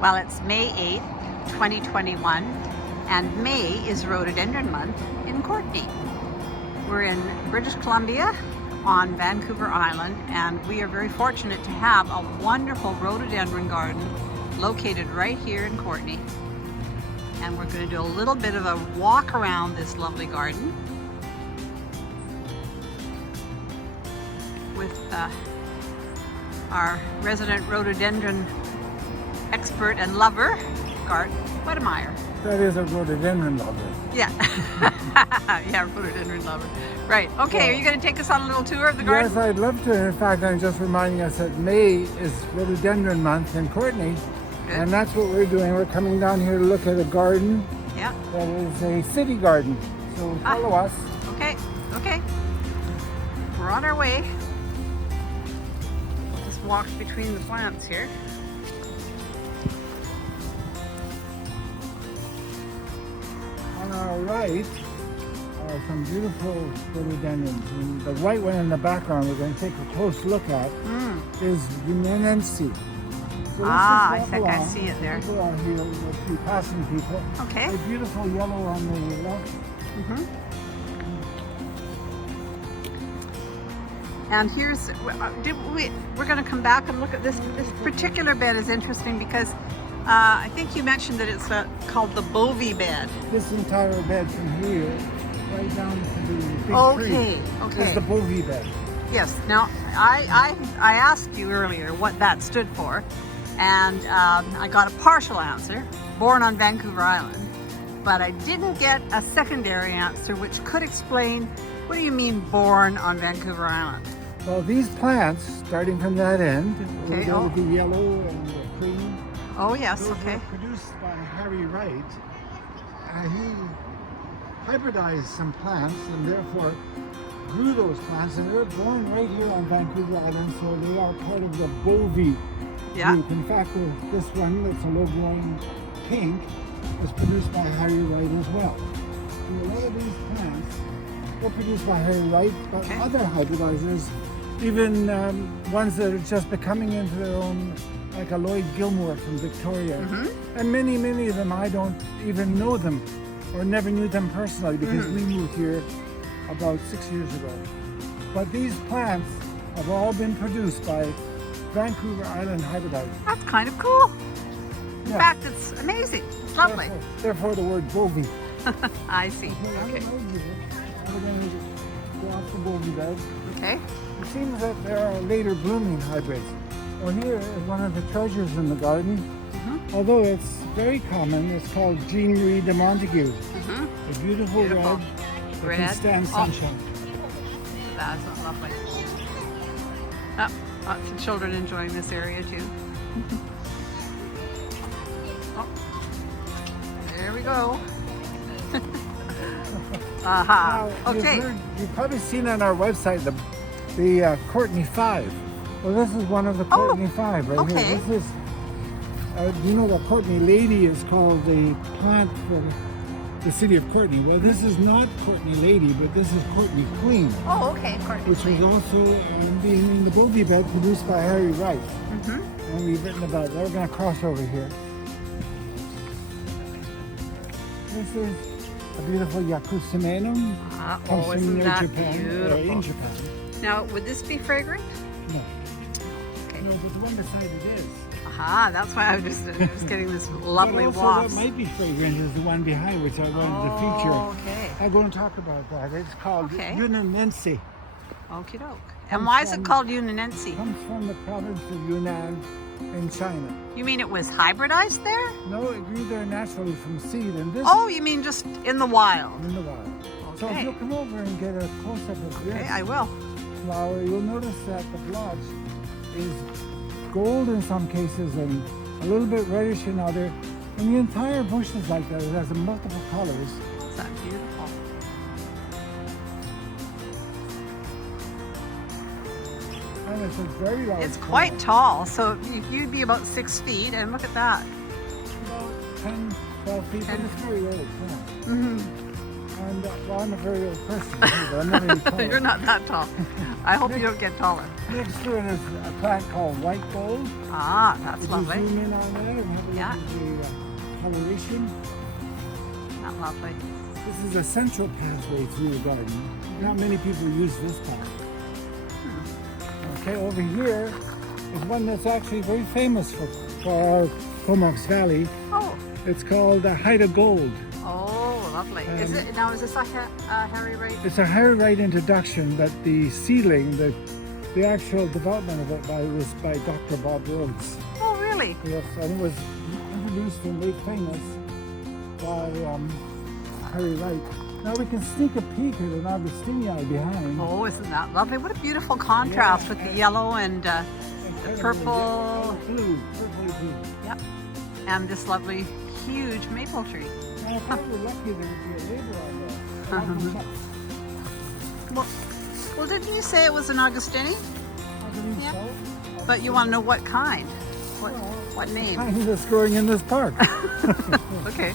Well, it's May 8th, 2021, and May is Rhododendron Month in Courtenay. We're in British Columbia on Vancouver Island, and we are very fortunate to have a wonderful rhododendron garden located right here in Courtenay. And we're going to do a little bit of a walk around this lovely garden with our resident rhododendron expert and lover, Garth Wedemire. That is a rhododendron lover. Yeah. Yeah, rhododendron lover. Right. Okay, are you going to take us on a little tour of the garden? Yes, I'd love to. In fact, I'm just reminding us that May is Rhododendron Month in Courtenay. Good. And that's what we're doing. We're coming down here to look at a garden. Yeah. That is a city garden. So follow us. Okay, okay. We're on our way. Just walk between the plants here. On our right are some beautiful rhododendrons. And the white one in the background we're going to take a close look at is Unanense. So I think I see it there. People are here, we'll be passing people. Okay. A beautiful yellow on the left. And here's, we're going to come back and look at this. This particular bed is interesting because I think you mentioned that it's called the Bovee Bed. This entire bed from here right down to the big tree is the Bovee Bed. Yes. Now, I asked you earlier what that stood for, and I got a partial answer, born on Vancouver Island, but I didn't get a secondary answer which could explain, what do you mean born on Vancouver Island? Well, these plants, starting from that end, Okay. the yellow and the cream. Oh yes, Those okay. were produced by Harry Wright. He hybridized some plants and therefore grew those plants, and they're born right here on Vancouver Island, so they are part of the Bovee group. In fact, this one that's a low-growing pink was produced by Harry Wright as well. And a lot of these plants were produced by Harry Wright, but other hybridizers, even ones that are just becoming into their own, like a Lloyd Gilmore from Victoria. And many of them, I don't even know them or never knew them personally because we moved here about 6 years ago. But these plants have all been produced by Vancouver Island hybridizers. That's kind of cool. In Yes. fact, it's amazing. It's lovely. Therefore the word Bovee. I see. Okay. We're going to go off the Bovee bed. Okay. It seems that there are later blooming hybrids. Well, here is one of the treasures in the garden. Although it's very common, it's called Jean Marie de Montague. A beautiful red that can stand sunshine. That's lovely. Oh, lots of children enjoying this area too. Oh, there we go. Aha. Okay. You've probably seen on our website the Courtenay 5. Well, this is one of the Courtenay 5 right here. This is, do you know the Courtenay Lady is called the plant for the city of Courtenay? Well, this is not Courtenay Lady, but this is Courtenay Queen. Oh, okay. Courtenay Which was also being in the Bovee Bed produced by Harry Wright. And we've written about it. We're going to cross over here. This is a beautiful Yakusumenum. Oh, isn't that beautiful? In Japan. Now, would this be fragrant? No. Okay. No, but the one beside it is. Aha, that's why I was just getting this lovely But also wasp. what might be fragrant is the one behind, which I wanted to feature. Okay. I'm going to talk about that. It's called Unanense. Okie doke. And why is it called Unanense? It comes from the province of Yunnan in China. You mean it was hybridized there? No, it grew there naturally from seed. And this Oh, you mean just in the wild? in the wild. So if you'll come over and get a close-up of this I will. flower, you'll notice that the blotch is gold in some cases and a little bit reddish in other. And the entire bush is like that. It has multiple colors. Is that beautiful? And it's a very large It's quite tall, so you'd be about 6 feet, and look at that. About 10, 12 feet, but it's very old. Yeah. And well, I'm a very old person, too, but I'm not any taller. You're not that tall. I hope you don't get taller. Next to it is a plant called white gold. Ah, that's If lovely. you zoom in on that and have a look Yeah. at the coloration. Not lovely. This is a central pathway through the garden. Not many people use this path. Okay, over here is one that's actually very famous for our Comox Valley. Oh, It's called Height of Gold. oh, lovely. Is it now? Is this a Harry Wright? It's a Harry Wright introduction, but the seedling, the actual development of it was by Dr. Bob Rhodes. Oh, really? Yes, and it was introduced and made famous by Harry Wright. Now we can sneak a peek at an Augustinii behind. Oh, isn't that lovely? What a beautiful contrast with the yellow and the purple. Blue, purple blue. Yep. And this lovely, huge maple tree. Now if I were lucky, there would be a label on there. Well, didn't you say it was an Augustini? I believe Yeah. so. But you want to know what kind? What name? Kind that's growing in this park. Okay.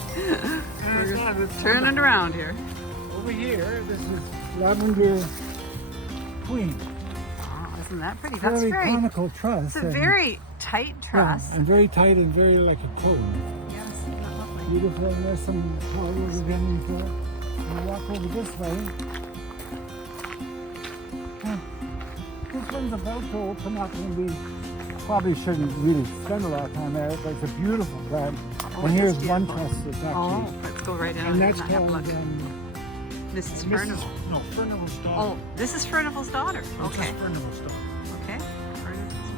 And it's Turn it around here. over here, this is Lavender Queen. Oh, isn't that pretty? That's Very very. conical truss. It's a and- very tight truss. Yeah, and very tight and very like a cone. Yes, isn't that lovely? Beautiful, and there's some tall rhododendrons there. And I walk over this way. This one's about to open up and we probably shouldn't really spend a lot of time there, but it's a beautiful plant. Oh, And it here's is one beautiful. truss that's Oh, actually, let's go right in and that's have a called look. Mrs. Furnival. No, Furnival's daughter. Oh, this is Furnival's daughter. It's Okay. just Furnival's daughter. Okay. Furnival's daughter.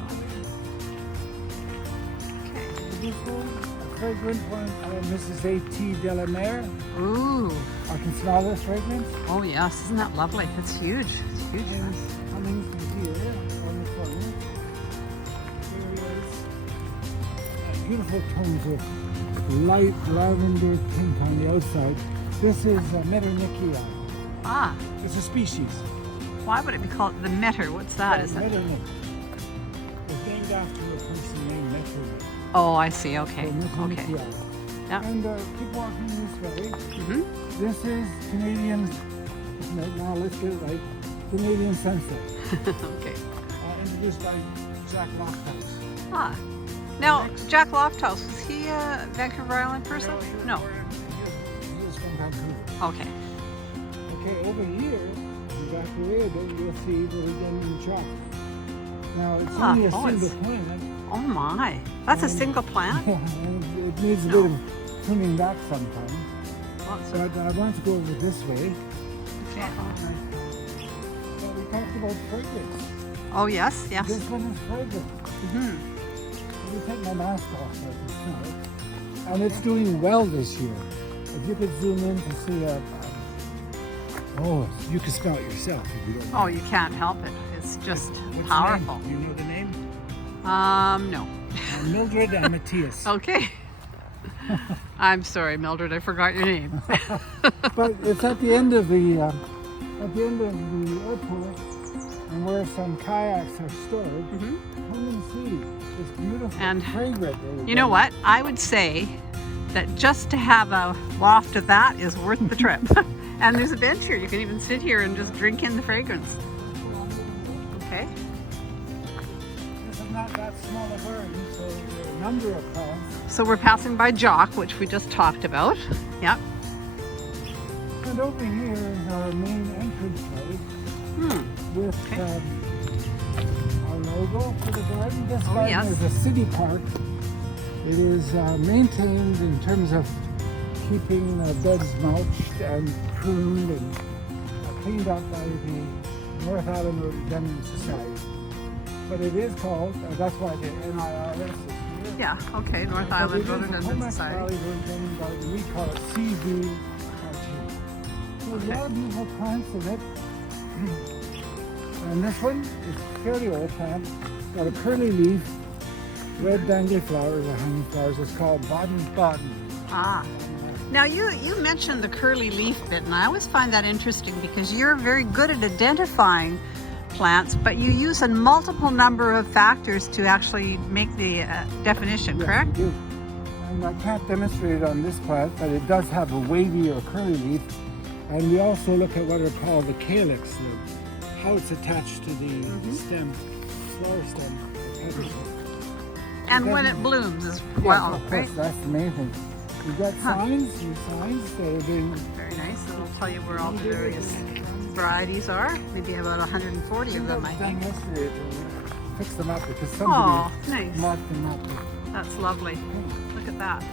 Okay. This one, a fragrant one, Mrs. A.T. Delamere. Ooh. I can smell this fragrance. Oh yes, isn't that lovely? It's huge. It's huge. And coming from here on the corner, there is beautiful tones of light lavender pink on the outside. This is Metternichia. Ah, It's a species. why would it be called the Metter? What's that? Is it? Metternich. It's named after a person named Metternich. Oh, I see. Okay. So Okay. Metternichia. Yeah. And keep walking this way. Mhm. This is Canadian, now let's get it right, Canadian Sunset. Okay. Introduced by Jack Lofthouse. Ah. Now, Jack Lofthouse, was he a Vancouver Island person? No. He was from Vancouver. Okay. Okay, over here, back away a bit, you'll see rhododendron chalk. Now, it's Ah, only a oh, single it's- plant. Oh my. That's a single plant? And it needs a No. bit of pruning back sometimes. Lots of- But I want to go over this way. Okay. Well, we talked about fragrance. Oh yes, yes. This one is fragrant. Mhm. Let me take my mask off so I can smell it. And it's doing well this year. If you could zoom in to see oh, you can smell it yourself if you don't know. Oh, you can't help it. It's just What's powerful. the name? Do you know the name? No. Mildred and Matthias. Okay. I'm sorry, Mildred. I forgot your name. But it's at the end of the airport, and where some kayaks are stored. Mhm. Come and see this beautiful, And fragrant. You know what? I would say that just to have a waft of that is worth the trip. And there's a bench here. You can even sit here and just drink in the fragrance. Okay. This is not that small a garden, so there are a number of plants. So we're passing by Jock, which we just talked about. Yep. And over here is our main entranceway with Okay. our logo for the garden. This Oh, garden yes. is a city park. It is maintained in terms of keeping beds mulched and pruned and cleaned up by the North Island Rhododendron Society. But it is called, that's why the NIRS is here. Yeah, okay. North But Island it is the Rhododendron Comox Society. Valley Rhododendron Garden. We call it CVRG. So there's a lot of beautiful plants in it. And this one is a fairly old plant. Got a curly leaf, red dangly flowers or hanging flowers. It's called Baden-Baden. Ah. Now you mentioned the curly leaf bit, and I always find that interesting because you're very good at identifying plants, but you use a multiple number of factors to actually make the definition, Yes, correct? we do. And I can't demonstrate it on this plant, but it does have a wavy or curly leaf. And we also look at what are called the calyx, how it's attached to the stem, flower stem, petal stem. And So when that- it blooms as Yes, well, of course, right? that's the main thing. We've got signs that are being Very nice. It'll tell you where all the various varieties are. Maybe about 140 of them, I done think. yesterday to fix them up because Oh, somebody nice. marked them up. That's lovely. Look at that.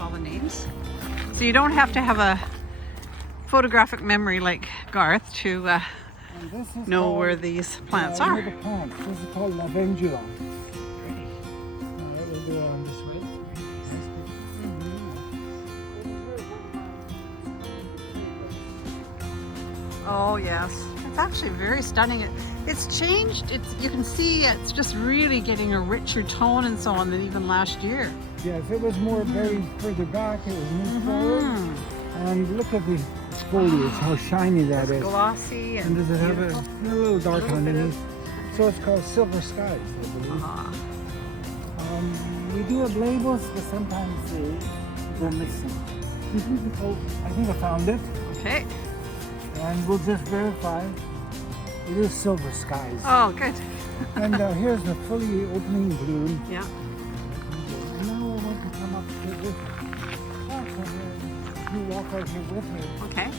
All the names. So you don't have to have a photographic memory like Garth to And this is know called, where these plants you know are. the plants. This is called lavendula. We'll go on this way. Oh yes, it's actually very stunning. It's changed. You can see it's just really getting a richer tone and so on than even last year. Yes, it was more buried further back. It was moved forward. And look at the foliage, how shiny that It's is. glossy And and does it have beautiful. a little dark Little bit of- underneath? So it's called silver skies, I believe. We do have labels, but sometimes they go missing. Oh, I think I found it. Okay. And we'll just verify it is silver skies. Oh, good. And here's the fully opening bloom. Yeah. And now I want to come up to this. You walk right here with me Okay. and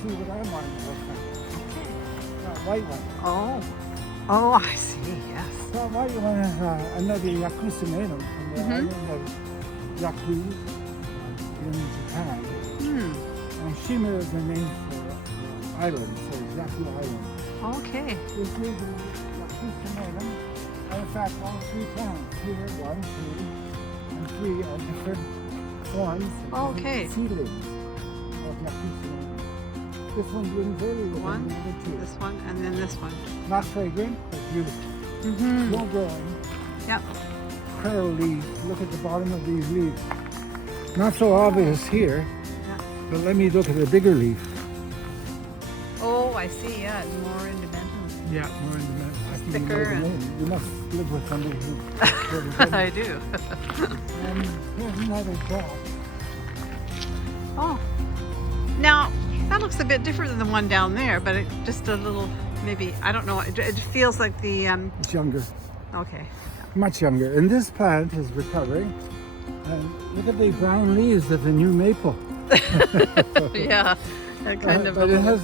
see what I want to look at. That white one. Oh. Oh, I see. Yes. That white one is another Yakusumenum from the island of Yaku in Japan. And Shima is the name for island, so Yaku Island. Okay. This is the Yakusumenum. And in fact, all three plants here, 1, 2, and 3 are different forms. Okay. Seedlings of Yakusumenum. This one blooms earlier than One, the other two. this one, and then this one. Not fragrant, but beautiful. Slow growing. Yep. Curl leaves. Look at the bottom of these leaves. Not so obvious here, Yeah. but let me look at the bigger leaf. Oh, I see. Yeah, it's more in dimension. Yeah, more in the middle. I think Thicker you know the and- name. You must live with somebody who. I do. And here's another drop. Oh. Now, that looks a bit different than the one down there, but it just a little, maybe, I don't know. It feels like the, It's younger, okay. much younger. And this plant is recovering. And look at the brown leaves of the new maple. Yeah. That kind of. But it has.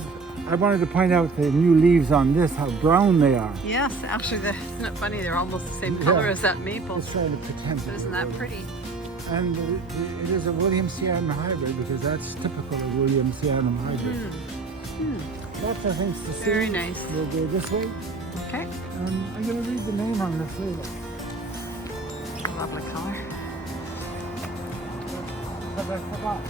I wanted to point out the new leaves on this, how brown they are. Yes, actually, isn't it funny? They're almost the same color Yeah. as that maple. It's trying to pretend. But isn't that pretty? And it is a Williamsianum hybrid because that's typical of Williamsianum hybrid. Lots of things to see. Very nice. We'll go this way. Okay. I'm going to read the name on this label. Lovely color. Because I forgot.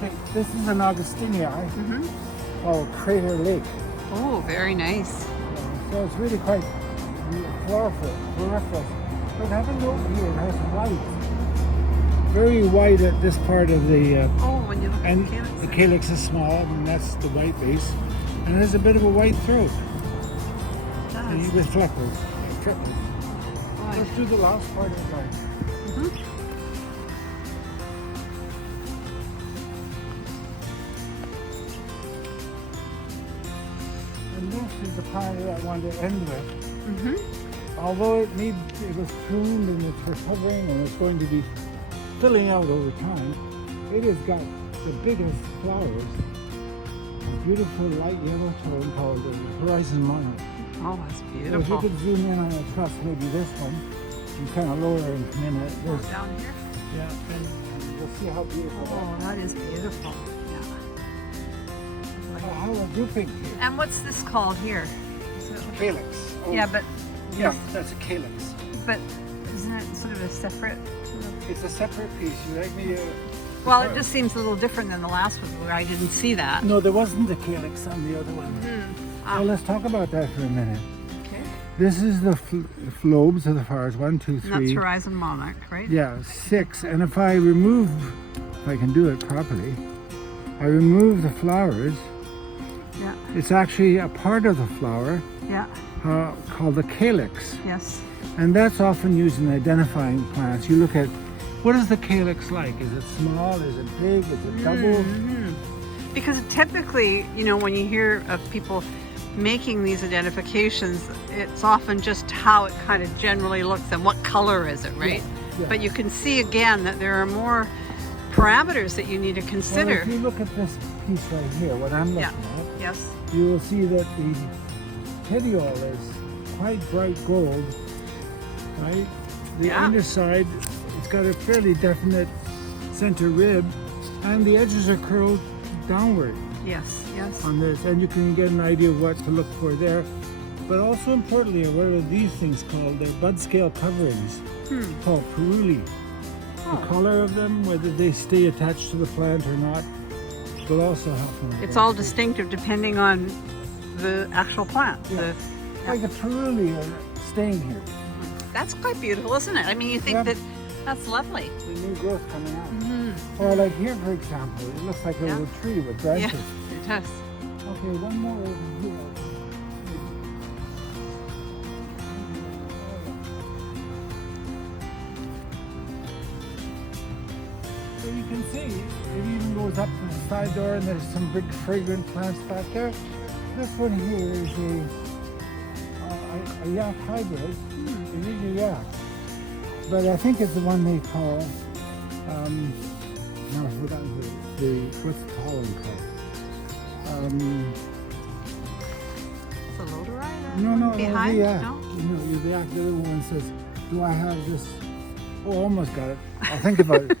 Okay, this is an Augustinii called Crater Lake. Oh, very nice. So it's really quite floriferous. But have a look here, it has white. Very white at this part of the, Oh, when you look and at the calyx. the calyx is small, and that's the white base. And it has a bit of a white throat. It does. With fleckles. Tripples. Oh, Let's do the last part of the garden. And this is the part that I wanted to end with. Although it was pruned and it's recovering and it's going to be filling out over time, it has got the biggest flowers. A beautiful light yellow tone called the Horizon Monarch. Oh, that's So if you beautiful. could zoom in on a truss, maybe this one, and kind of lower and come in at Oh, this. down here. Yeah, and you'll see how beautiful Oh, that is beautiful. Yeah. I have a grouping here. And what's this called here? Is it- Calyx. Oh, Yeah, but that's a calyx. isn't it sort of a separate? Sort of, It's a separate piece. You like me to... well, it just seems a little different than the last one where I didn't see that. No, there wasn't a calyx on the other one. Ah, So let's talk about that for a minute. okay. This is the lobes of the flowers. 1, 2, And 3. that's Horizon Monarch, right? Yeah, 6. And if I remove, if I can do it properly, I remove the flowers. Yeah. It's actually a part of the flower Yeah. called the calyx. Yes. And that's often used in identifying plants. You look at What is the calyx like? Is it small? Is it big? Is it double? Because typically, you know, when you hear of people making these identifications, it's often just how it kind of generally looks and what color is it, right? Yeah. But you can see again that there are more parameters that you need to Well, consider. if you look at this piece right here, what I'm looking at, Yes. you will see that the petiole is quite bright gold, right? The underside, it's got a fairly definite center rib, and the edges are curled downward Yes. Yes. on this, and you can get an idea of what to look for there. But also importantly, what are these things called? They're bud scale coverings called peruli. The color of them, whether they stay attached to the plant or not, will also help them. It's all distinctive depending on the actual plant. Yeah. Like the peruli are staying here. That's quite beautiful, isn't it? I mean, you think that that's lovely. The new growth coming out. Or like here, for example, it looks like a little tree with branches. Yeah, it does. Okay, one more over here. So you can see, it even goes up to the side door, and there's some big fragrant plants back there. This one here is a yak hybrid. It is a yak. But I think it's the one they call, no, I've forgotten what's the tall one called? It's a lodorite? No, Behind? the yak. No? No, the yak, the other one says, do I have this? Oh, almost got it. I'll think about it.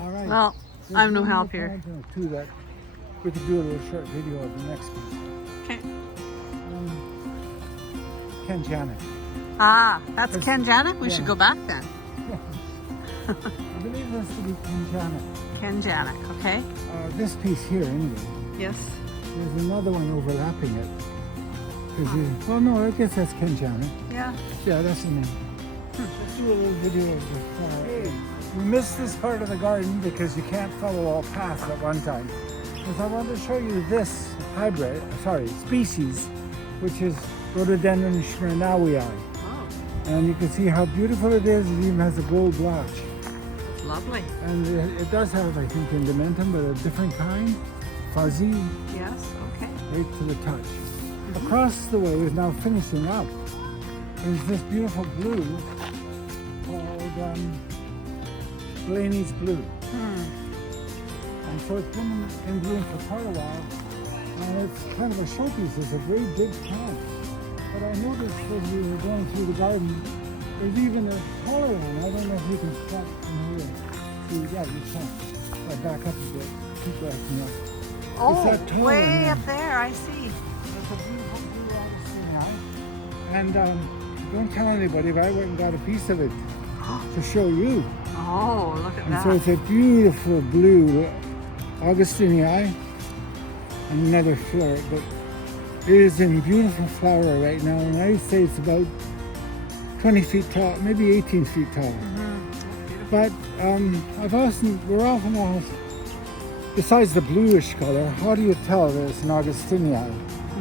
All right. Well, I'm no help here. To that, we could do a little short video of the next one. Okay. Kenzana. Ah, that's Kenzana? We should go back then. I believe this to be Kenzana. Kenzana, okay. This piece here, anyway. Yes. There's another one overlapping it. Well, no, I guess that's Kenzana. Yeah. Yeah, that's the name. Let's do a little video of the flower. Hey, we missed this part of the garden because you can't follow all paths at one time. Because I want to show you this species, which is Rhododendron Species. Oh, And you can see how beautiful it is. It even has a gold blotch. it's lovely. And it does have, I think, Indimentum, but a different kind. Fuzzy, Yes, okay. right to the touch. Across the way is now finishing up. Is this beautiful blue called Blaney's Blue. And so it's been in bloom for quite a while. And it's kind of a showpiece. It's a very big plant. But I noticed as we were going through the garden, there's even a taller one. I don't know if you can spot from here. See, yeah, you can. I'll back up a bit. Keep backing up. Oh, that taller way one. up there, I see. It's a beautiful blue Augustini. And don't tell anybody, but I went and got a piece of it to show you. Oh, look at And that. so it's a beautiful blue Augustini and another flower, but it is in beautiful flower right now, and I'd say it's about 20 feet tall, maybe 18 feet tall. But we're often asked, besides the bluish color, how do you tell that it's an Augustini?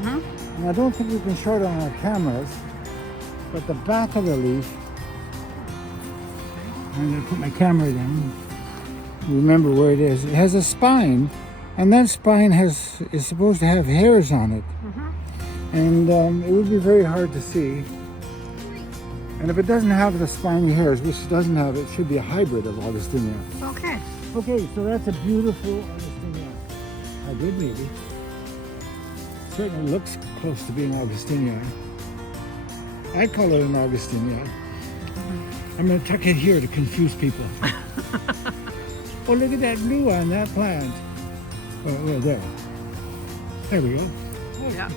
And I don't think we can show it on our cameras, but the back of the leaf, I'm going to put my camera down, remember where it is. It has a spine, and that spine is supposed to have hairs on it. And it would be very hard to see. And if it doesn't have the spiny hairs, which it doesn't have, it should be a hybrid of Augustinia. Okay. Okay, so that's a beautiful Augustinia. Hybrid, maybe. Certainly looks close to being Augustinia. I call it an Augustinia. I'm going to tuck it here to confuse people. Oh, look at that blue on that plant. Oh, there. There we go. Yeah.